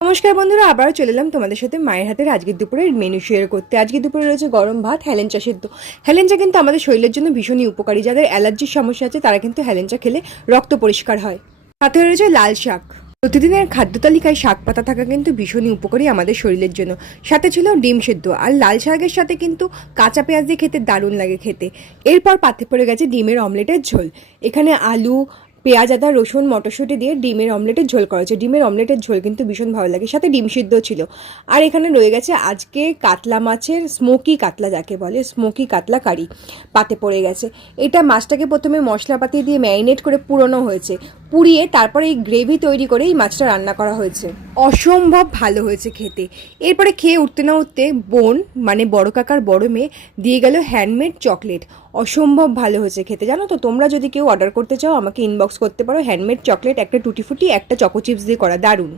নমস্কার বন্ধুরা, আবারও চলে এলাম তোমাদের সাথে মায়ের হাতের আজকের দুপুরের মেনু শেয়ার করতে। আজকের দুপুরে রয়েছে গরম ভাত, হেলেঞ্চা সেদ্ধ। হেলেঞ্চা কিন্তু আমাদের শরীরের জন্য ভীষণই উপকারী। যাদের অ্যালার্জির সমস্যা আছে তারা কিন্তু হেলেঞ্চা খেলে রক্ত পরিষ্কার হয়। সাথে রয়েছে লাল শাক। প্রতিদিনের খাদ্য তালিকায় শাক পাতা থাকা কিন্তু ভীষণই উপকারী আমাদের শরীরের জন্য। সাথে ছিল ডিম সেদ্ধ, আর লাল শাকের সাথে কিন্তু কাঁচা পেঁয়াজ দিয়ে খেতে দারুণ লাগে খেতে। এরপর পাতে পড়ে গেছে ডিমের অমলেটের ঝোল। এখানে আলু, পেঁয়াজ, আদা, রসুন, মটরশুঁটি দিয়ে ডিমের অমলেটের ঝোল করা হয়েছে। ডিমের অমলেটের ঝোল কিন্তু ভীষণ ভালো লাগে, সাথে ডিম সিদ্ধ ছিল। আর এখানে রয়ে গেছে আজকে কাতলা মাছের স্মোকি কাতলা, যাকে বলে স্মোকি কাতলা কারি পাতে পড়ে গেছে। এটা মাছটাকে প্রথমে মশলাপাতি দিয়ে ম্যারিনেট করে পুরানো হয়েছে, পুড়িয়ে তারপরে এই গ্রেভি তৈরি করে এই মাছটা রান্না করা হয়েছে। অসম্ভব ভালো হয়েছে খেতে। এরপরে খেয়ে উঠতে না উঠতে বোন মানে বড় কাকার বড় মেয়ে দিয়ে গেল হ্যান্ডমেড চকলেট। অসম্ভব ভালো হয়েছে খেতে। জানো তো, তোমরা যদি কেউ অর্ডার করতে চাও আমাকে ইনবক্স করতে পারো। হ্যান্ডমেড চকলেট, একটা টুটি ফুটি, একটা চকো চিপস দিয়ে করা, দারুণ।